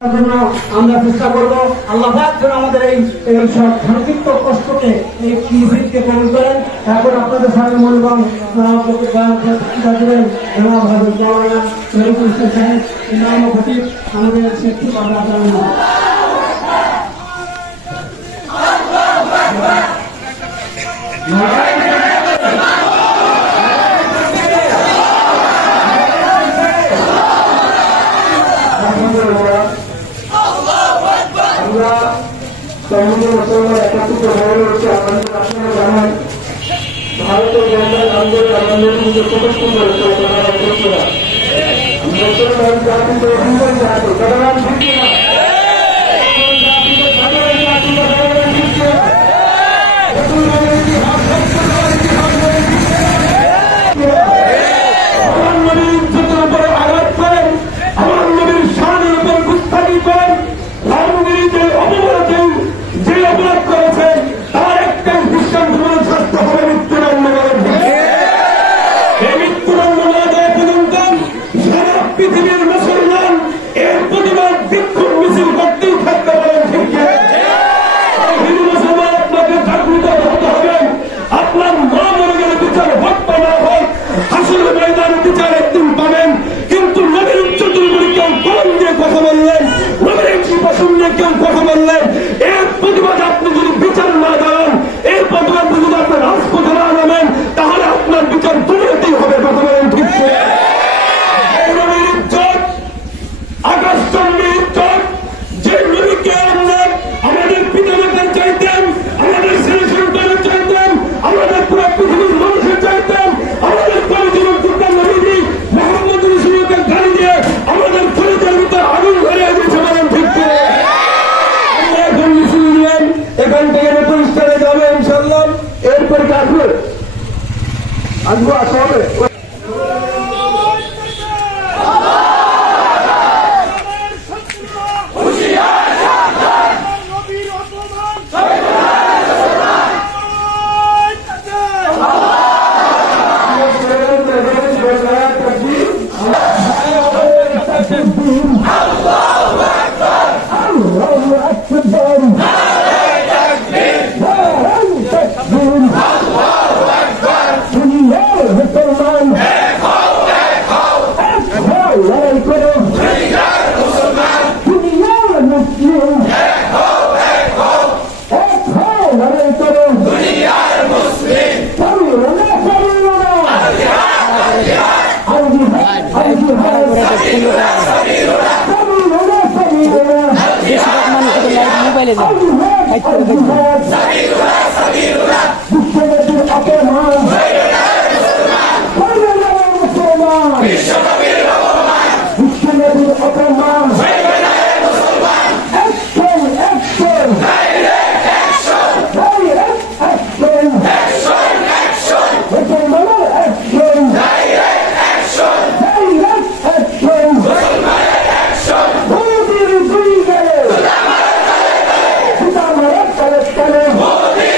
জন্য আমরা চেষ্টা করবো। আল্লাহ পাক যেন আমাদের এই সব সংক্ষিপ্ত কষ্টকে এই কৃষিকে কবুল করেন। এখন আপনাদের সামনে মনোরম আমাদের শিক্ষিত ভারতের জনতা আন্দোলনের প্রকাশ আঘাত করেন, আমার নবীর শানের উপর গুস্তাখি করেন, ধর্মগিরিতে অপরাধে যে অপরাধ করেছেন তার একটাই দৃষ্টান্ত শাস্তি হবে মৃত্যুদণ্ড করেন। এই মৃত্যুদণ্ড না দেওয়া পর্যন্ত সারা পৃথিবীর মুসলমান এর প্রতিবাদ বিক্ষোভ মিছিল করতেই থাকতে পারেন। ঠিক হিন্দু মুসলমান আপনাকে জাগ্রত হতে হবে। আপনার মা মরে গেলে বিচার হোক বা না হোক, হাসিলের ময়দানে বিচার একদিন পাবেন। কিন্তু নবীর উচ্চতর করে কেউ কলম দিয়ে কথা বললেন, নবীর একটি পছন্দ নিয়ে কেউ কথা বললেন, এর প্রতিবাদ আপনি যদি বিচার না দেন, এর প্রতিবাদ যদি আপনি রাজপথে না নামেন, তাহলে আপনার বিচার দুনিয়াতেই হবে। কথা বলেন ঠিক নবীর ইজ্জত, আকাশচন্দ্রের ইজ্জত, যে নবীকে আমরা আমাদের পিতামাতার চাইতেন, আমাদের ছেলে সন্তানের চাইতেন, আমাদের পুরো পৃথিবীর মানুষের চাইতেন, আমাদের পরিজনের দুর্গা নবী মোহাম্মদ রসুলকে গাড়ি দিয়ে আমাদের পরিচয়ের ভিতরে আগুন ধরে দিয়েছে। বলেন ঠিক আমরা এখন মিছিল নিলেন, এখান থেকে নতুন স্থানে যাবে ইনশাল্লাহ। এরপরে আসবে আসতে হবে। Modir!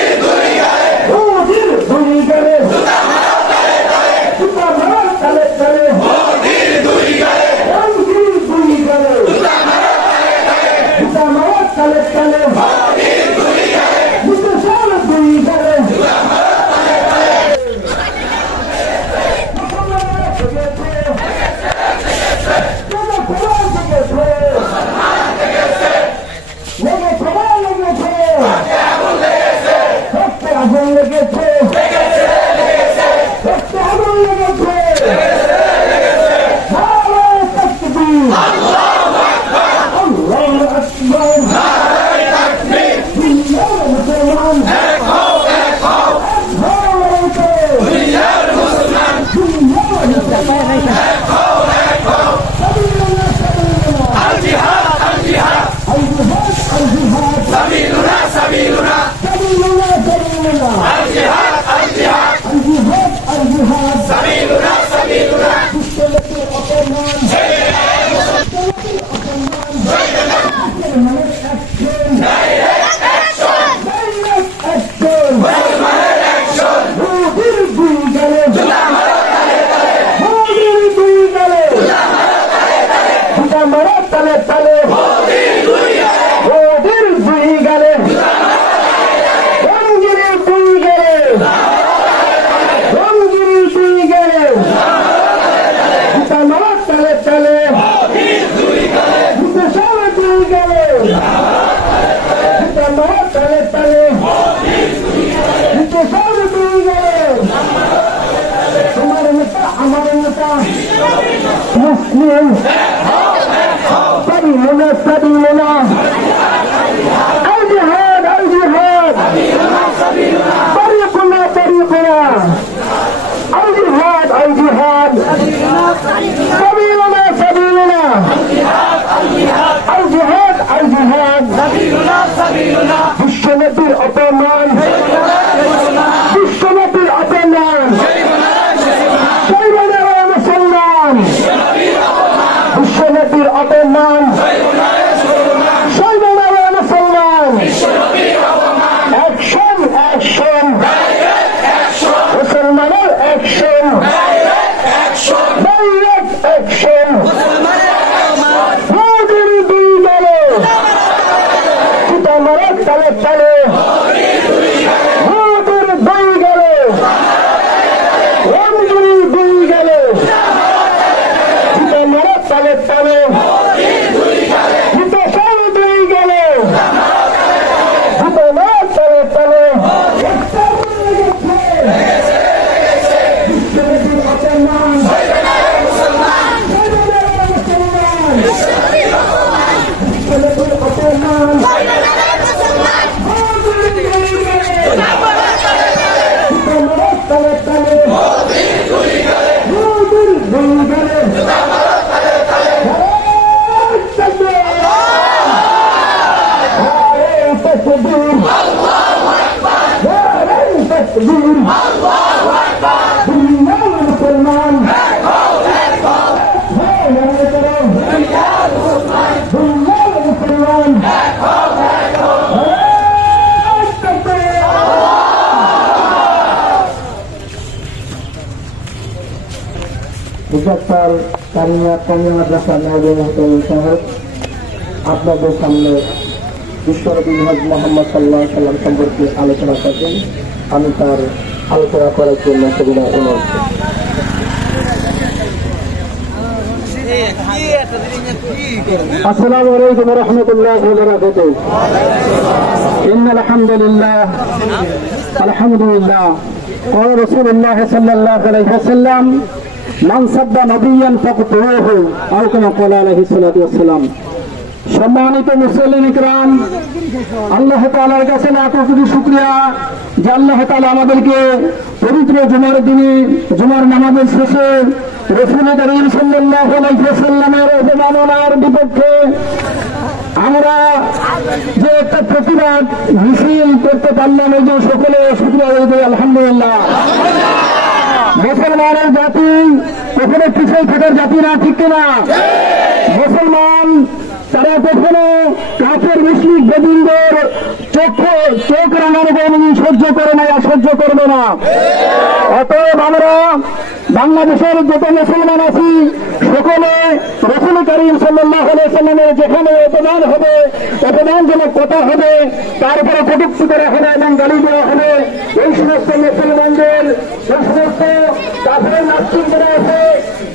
মুসলিম সাবিলুনা সাবিলুনা আল জিহাদ আল জিহাদ তরিকুনা তরিকুনা আল জিহাদ আল জিহাদ সাবিলুনা সাবিলুনা আল জিহাদ আল জিহাদ বিশ্বনবীর অপমান বিশ্বনবীর অপমান মুসলমান বিশ্বনবীর অপমান মুসলমান অ্যাকশন অ্যাকশন মুসলমানের অ্যাকশন ডাইরেক্ট অ্যাকশন মোদির দুই দলে সীতামারার তালে তালে মোদির দুই গেলে রমজুরি দুই গেলে সীতামারার তালে তালে হিতসার দুই গেলে সীতামারার তালে তালে মুজাফফর কারিয়া কমিয়া মাদ্রাসা নবমহল সাহেব আপনাদের সামনে বিশ্বনবী মুহাম্মদ সাল্লাল্লাহু আলাইহি ওয়াসাল্লাম সম্পর্কে আলোচনা করবেন। আমি তার আলোচনা করার জন্য সবিনয় অনুরোধ করি। আসসালামু আলাইকুম ওয়া রাহমাতুল্লাহি ওয়া বারাকাতুহু। ইন্নাল হামদুলিল্লাহ আলহামদুলিল্লাহ قال رسول الله صلى الله عليه وسلم من سب نبيا فاقتلوه أو كما قال عليه الصلاة والسلام। সম্মানিত মুসলিম ইকরাম, আল্লাহ তাআলার কাছে লাখ কোটি শুকরিয়া যে আল্লাহ তাআলা আমাদেরকে পবিত্র জুমার দিনে জুমার নামাজের শেষে রাসূল করিম সাল্লাল্লাহু আলাইহি ওয়াসাল্লামের অবমাননার বিপক্ষে আমরা যে একটা প্রতিবাদ মিছিল করতে পারলাম, এই যে সকলে শুকরিয়া আদায় আলহামদুলিল্লাহ। মুসলমানের জাতি কখনো পিছিয়ে থাকার জাতি না, ঠিক কিনা? মুসলমান তারা কখনো কাফের মুশরিক বেদিনদের চোখ রাঙানো কোনদিন সহ্য করে না, সহ্য করবে না। অতএব আমরা বাংলাদেশের যত মুসলমান আছি সকলে রাসূল করিম সাল্লাল্লাহু আলাইহি ওয়াসাল্লামের যেখানে অপমান হবে, অপমানজনক কথা হবে, তারপরে কটূক্তি করা হবে এবং গালি দেওয়া হবে, এই সমস্ত মুসলমানদের যে সমস্ত কাফের নাস্তিক যারা আছে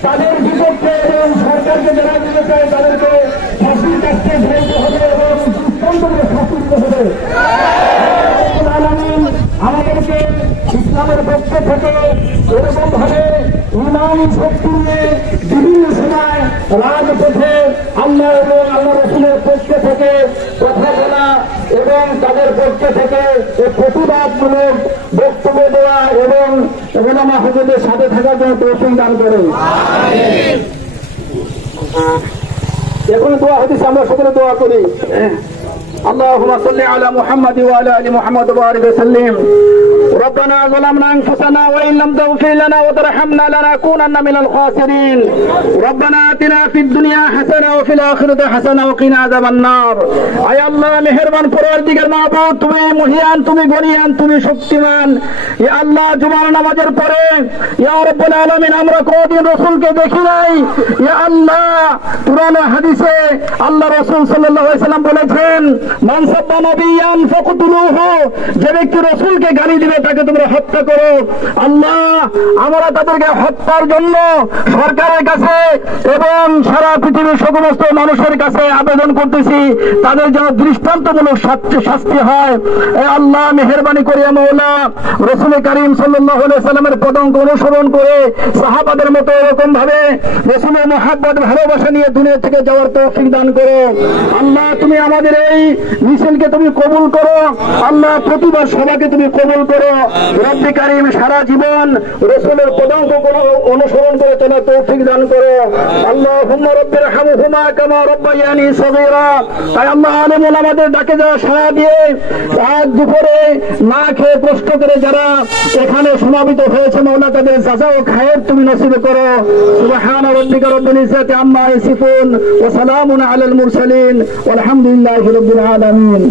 তাদের বিপক্ষে এবং সরকারকে যারা দিতে চায় তাদেরকে ফাঁসির কাছে ধরতে হবে এবং দৃষ্টান্তকে ফাঁসি দিতে হবে। আমাদেরকে ইসলামের পক্ষ থেকে এরকম ভাবে ইমান শক্তি নিয়ে বিভিন্ন সময় রাজপথে আল্লাহ এবং আল্লাহ রাসূলের পক্ষ থেকে কথা বলা এবং তাদের পক্ষ থেকে প্রতিবাদমূলক বক্তব্য দেওয়া এবং ওলামা হুজুরদের সাথে থাকার জন্য তৌফিক দান করে। এখন দোয়া হদিস আমরা সকলে দোয়া করি। اللهم صل على محمد وعلى ال محمد وبارك وسلم. ربنا ظلمنا انفسنا وان لم تغفر لنا وترحمنا لنكونن من الخاسرين. ربنا آتنا في الدنيا حسنة وفي الآخرة حسنة وقنا عذاب النار. আয় আল্লাহ মেহেরবান পরওয়ারদিগার মাবুদ, তুমি মহিয়ান, তুমি গনিয়ান, তুমি শক্তিমান। ইয়া আল্লাহ জুমার নামাজের পরে ইয়া রাব্বুল আলামিন আমরা কোনদিন রাসূলকে দেখি নাই। ইয়া আল্লাহ পুরানো হাদিসে আল্লাহ রাসূল সাল্লাল্লাহু আলাইহি ওয়াসাল্লাম বলেছেন মান সাব্বা নবিয়ান ফাকতুলুহু, যে ব্যক্তি রাসূলকে গালি দিবে তাকে তোমরা হত্যা করো। আল্লাহ, আমরা তাদেরকে হত্যার জন্য সরকারের কাছে এবং সারা পৃথিবীর সমস্ত মানুষের কাছে আবেদন করতেছি, তাদের যেন দৃষ্টান্তমূলক শাস্তি হয়। আল্লাহ, মেহেরবানি করিয়া মওলা রাসূল কারীম সাল্লাল্লাহু আলাইহি সাল্লামের পদাঙ্ক অনুসরণ করে সাহাবাদের মতো এরকম ভাবে রাসূলের মহব্বত ভালোবাসা নিয়ে দুনিয়া থেকে যাওয়ার তৌফিক দান করো। আল্লাহ, তুমি আমাদের এই মিছিলকে তুমি কবুল করো। আল্লাহ, প্রতিবার সবাইকে তুমি কবুল করো। রব্বে কারীম, সারা জীবন রাসূলের পদাঙ্ক অনুসরণ করে চলার তৌফিক দান করো। আল্লাহুম্মা রাব্বিরহামহুমা কামা রাব্বায়ানি সগীরা। তাই আল্লাহ, আলেম ওলামাদের ডাকে যারা সাড়া দিয়ে আজ দুপুরে না খেয়ে কষ্ট করে যারা এখানে সমাবেত হয়েছে মওলা, তাদের জাযা ও খায়ের তুমি নসিব করো। সুবহানা রাব্বিকা রাব্বিল ইজ্জাতি আম্মা ইয়াসিফুন ওয়া সালামুন আলাল মুরসালিন ওয়ালহামদুলিল্লাহি রাব্বিল আলামিন।